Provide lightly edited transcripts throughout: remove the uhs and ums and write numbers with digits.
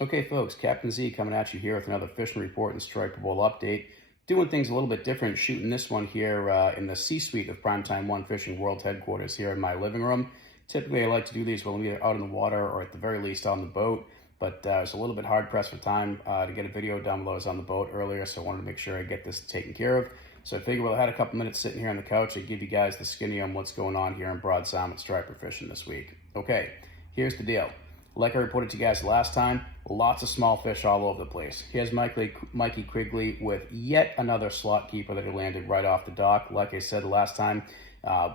Okay, folks, Captain Z coming at you here with another fishing report and Striper Bowl update. Doing things a little bit different, shooting this one here in the C-suite of Primetime One Fishing World Headquarters here in my living room. Typically, I like to do these when I'm either out in the water or at the very least on the boat, but it's a little bit hard pressed for time to get a video done while I was on the boat earlier, so I wanted to make sure I get this taken care of. So I figured while I had a couple minutes sitting here on the couch, I'd give you guys the skinny on what's going on here in Broad Sound with striper fishing this week. Okay, here's the deal. Like I reported to you guys last time, lots of small fish all over the place. Here's Mikey Quigley with yet another slot keeper that he landed right off the dock. Like I said last time,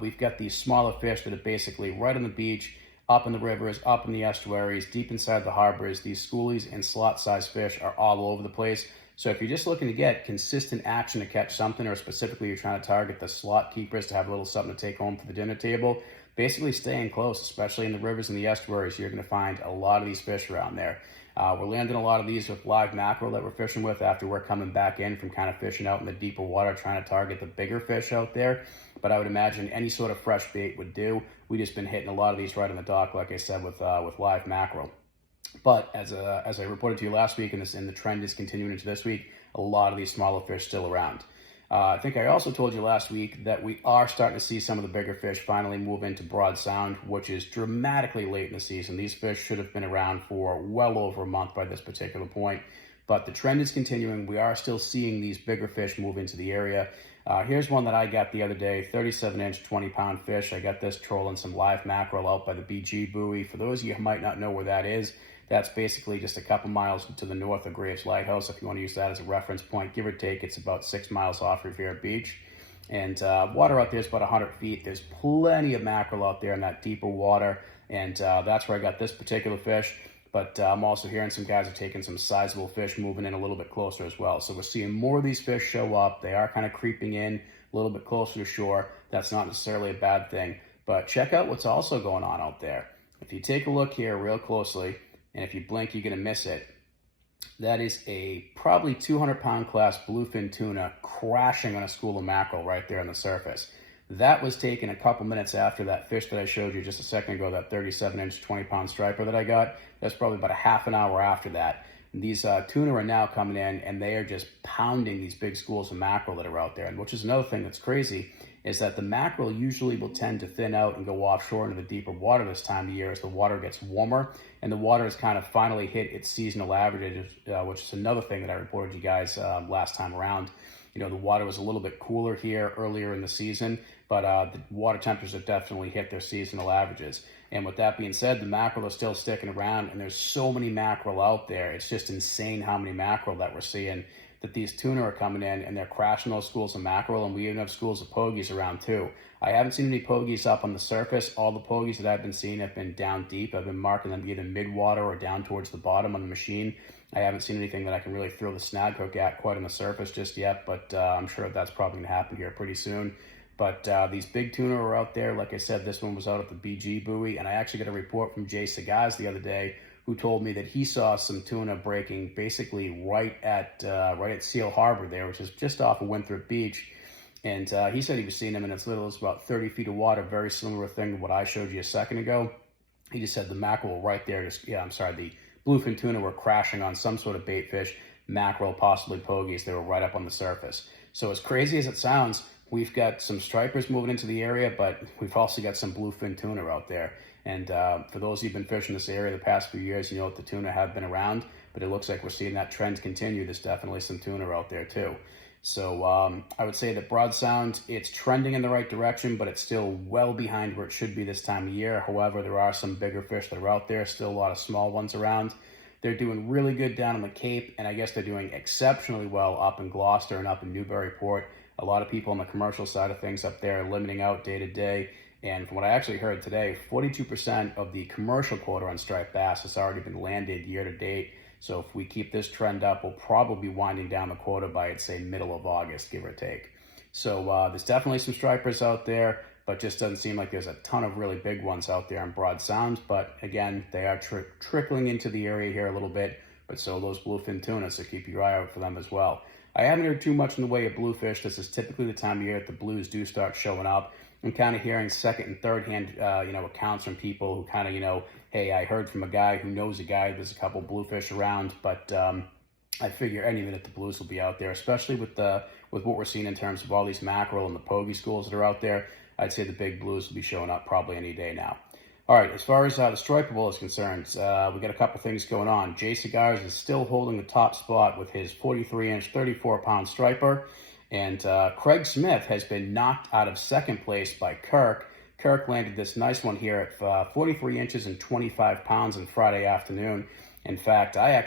we've got these smaller fish that are basically right on the beach, up in the rivers, up in the estuaries, deep inside the harbors. These schoolies and slot-sized fish are all over the place. So if you're just looking to get consistent action to catch something, or specifically you're trying to target the slot keepers to have a little something to take home for the dinner table, basically staying close, especially in the rivers and the estuaries. You're going to find a lot of these fish around there. We're landing a lot of these with live mackerel that we're fishing with after we're coming back in from kind of fishing out in the deeper water, trying to target the bigger fish out there. But I would imagine any sort of fresh bait would do. We've just been hitting a lot of these right on the dock, like I said, with live mackerel. But as I reported to you last week, and the trend is continuing into this week, a lot of these smaller fish still around. I think I also told you last week that we are starting to see some of the bigger fish finally move into Broad Sound, which is dramatically late in the season. These fish should have been around for well over a month by this particular point, but the trend is continuing. We are still seeing these bigger fish move into the area. Here's one that I got the other day, 37-inch, 20-pound fish. I got this trolling some live mackerel out by the BG buoy. For those of you who might not know where that is, that's basically just a couple miles to the north of Graves Lighthouse. If you want to use that as a reference point, give or take, it's about 6 miles off Revere Beach. And water out there is about 100 feet. There's plenty of mackerel out there in that deeper water, and that's where I got this particular fish. But I'm also hearing some guys are taking some sizable fish moving in a little bit closer as well. So we're seeing more of these fish show up. They are kind of creeping in a little bit closer to shore. That's not necessarily a bad thing. But check out what's also going on out there. If you take a look here real closely, and if you blink, you're going to miss it. That is a probably 200-pound class bluefin tuna crashing on a school of mackerel right there on the surface. That was taken a couple minutes after that fish that I showed you just a second ago, that 37-inch, 20-pound striper that I got. That's probably about a half an hour after that. These tuna are now coming in, and they are just pounding these big schools of mackerel that are out there. And which is another thing that's crazy, is that the mackerel usually will tend to thin out and go offshore into the deeper water this time of year as the water gets warmer, and the water has kind of finally hit its seasonal averages, which is another thing that I reported to you guys last time around. You know, the water was a little bit cooler here earlier in the season, but the water temperatures have definitely hit their seasonal averages. And with that being said, the mackerel are still sticking around, and there's so many mackerel out there. It's just insane how many mackerel that we're seeing, that these tuna are coming in and they're crashing those schools of mackerel, and we even have schools of pogies around too. I haven't seen any pogies up on the surface. All the pogies that I've been seeing have been down deep. I've been marking them either mid-water or down towards the bottom on the machine. I haven't seen anything that I can really throw the snag hook at quite on the surface just yet, but I'm sure that's probably going to happen here pretty soon. But these big tuna are out there. Like I said, this one was out at the BG buoy, and I actually got a report from Jay Sagaz the other day, who told me that he saw some tuna breaking basically right at Seal Harbor there, which is just off of Winthrop Beach. And he said he was seeing them in as little as about 30 feet of water, very similar thing to what I showed you a second ago. He just said the mackerel right there, the bluefin tuna were crashing on some sort of bait fish, mackerel, possibly pogies. They were right up on the surface. So as crazy as it sounds, we've got some stripers moving into the area, but we've also got some bluefin tuna out there. And for those who've been fishing this area the past few years, you know that the tuna have been around, but it looks like we're seeing that trend continue. There's definitely some tuna out there too. So I would say that Broad Sound, it's trending in the right direction, but it's still well behind where it should be this time of year. However, there are some bigger fish that are out there, still a lot of small ones around. They're doing really good down on the Cape, and I guess they're doing exceptionally well up in Gloucester and up in Newburyport. A lot of people on the commercial side of things up there are limiting out day to day. And from what I actually heard today, 42% of the commercial quota on striped bass has already been landed year to date. So if we keep this trend up, we'll probably be winding down the quota by, I'd say, middle of August, give or take. So there's definitely some stripers out there, but just doesn't seem like there's a ton of really big ones out there in Broad Sound. But again, they are trickling into the area here a little bit, but so those bluefin tuna, so keep your eye out for them as well. I haven't heard too much in the way of bluefish. This is typically the time of year that the blues do start showing up. I'm kind of hearing second and third hand, accounts from people who kind of, hey, I heard from a guy who knows a guy, there's a couple bluefish around, but I figure any minute the blues will be out there, especially with what we're seeing in terms of all these mackerel and the pogie schools that are out there. I'd say the big blues will be showing up probably any day now. All right, as far as the stripeable is concerned, we got a couple things going on. J Cigars is still holding the top spot with his 43-inch, 34-pound striper, and Craig Smith has been knocked out of second place by Kirk. Kirk landed this nice one here at 43 inches and 25 pounds on Friday afternoon. In fact, I had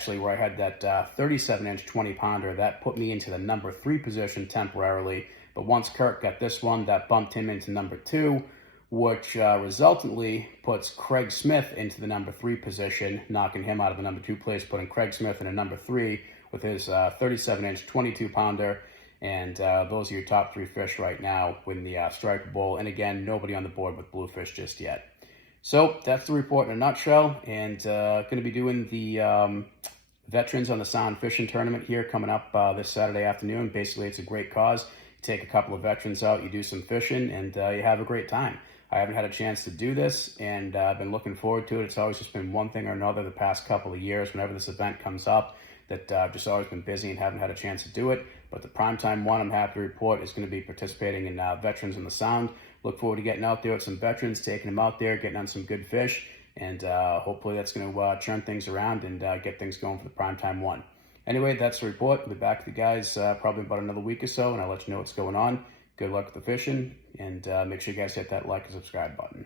that 37-inch 20-pounder, that put me into the number 3 position temporarily. But once Kirk got this one, that bumped him into number 2, which resultantly puts Craig Smith into the number 3 position, knocking him out of the number 2 place, putting Craig Smith in a number 3 with his 37-inch 22-pounder. And those are your top 3 fish right now in the striper bowl. And again, nobody on the board with bluefish just yet. So that's the report in a nutshell, and going to be doing the Veterans on the Sound Fishing Tournament here coming up this Saturday afternoon. Basically, it's a great cause. You take a couple of veterans out, you do some fishing, and you have a great time. I haven't had a chance to do this, and I've been looking forward to it. It's always just been one thing or another the past couple of years whenever this event comes up that I've just always been busy and haven't had a chance to do it. But the primetime one, I'm happy to report, is going to be participating in Veterans on the Sound. Look forward to getting out there with some veterans, taking them out there, getting on some good fish, and hopefully that's going to churn things around and get things going for the primetime one. Anyway, that's the report. I'll be back with you guys probably about another week or so, and I'll let you know what's going on. Good luck with the fishing, and make sure you guys hit that like and subscribe button.